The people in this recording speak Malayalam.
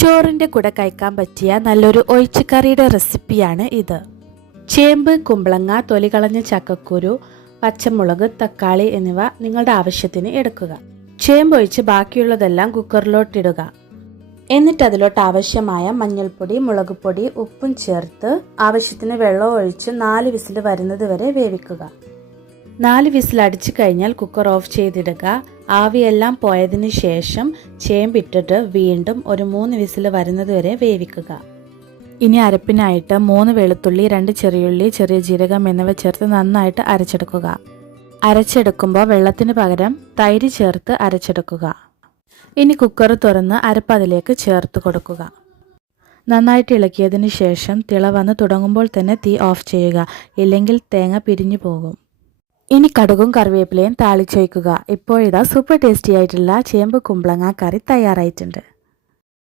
ചോറിൻ്റെ കൂടെ കഴിക്കാൻ പറ്റിയ നല്ലൊരു ഒഴിച്ചുകറിയുടെ റെസിപ്പിയാണ് ഇത്. ചേമ്പ്, കുമ്പളങ്ങ, തൊലി കളഞ്ഞ ചക്കക്കുരു, പച്ചമുളക്, തക്കാളി എന്നിവ നിങ്ങളുടെ ആവശ്യത്തിന് എടുക്കുക. ചേമ്പ് ഒഴിച്ച് ബാക്കിയുള്ളതെല്ലാം കുക്കറിലോട്ടിടുക. എന്നിട്ട് അതിലോട്ട് ആവശ്യമായ മഞ്ഞൾപ്പൊടി, മുളക് പൊടി, ഉപ്പും ചേർത്ത് ആവശ്യത്തിന് വെള്ളം ഒഴിച്ച് 4 വിസിൽ വരുന്നത് വരെ വേവിക്കുക. 4 വിസിൽ അടിച്ചു കഴിഞ്ഞാൽ കുക്കർ ഓഫ് ചെയ്തിടുക. ആവിയെല്ലാം പോയതിന് ശേഷം ചേമ്പിട്ടിട്ട് വീണ്ടും ഒരു 3 വിസിൽ വരുന്നത് വരെ വേവിക്കുക. ഇനി അരപ്പിനായിട്ട് 3 വെളുത്തുള്ളി, 2 ചെറിയുള്ളി, ചെറിയ ജീരകം എന്നിവ ചേർത്ത് നന്നായിട്ട് അരച്ചെടുക്കുക. അരച്ചെടുക്കുമ്പോൾ വെള്ളത്തിന് പകരം തൈര് ചേർത്ത് അരച്ചെടുക്കുക. ഇനി കുക്കർ തുറന്ന് അരപ്പ് അതിലേക്ക് ചേർത്ത് കൊടുക്കുക. നന്നായിട്ട് ഇളക്കിയതിന് ശേഷം തിള വന്ന് തുടങ്ങുമ്പോൾ തന്നെ തീ ഓഫ് ചെയ്യുക, ഇല്ലെങ്കിൽ തേങ്ങ പിരിഞ്ഞു പോകും. ഇനി കടുകും കറിവേപ്പിലയും താളിച്ചൊഴിക്കുക. ഇപ്പോഴിതാ സൂപ്പർ ടേസ്റ്റി ആയിട്ടുള്ള ചേമ്പ് കുമ്പളങ്ങ കറി തയ്യാറായിട്ടുണ്ട്.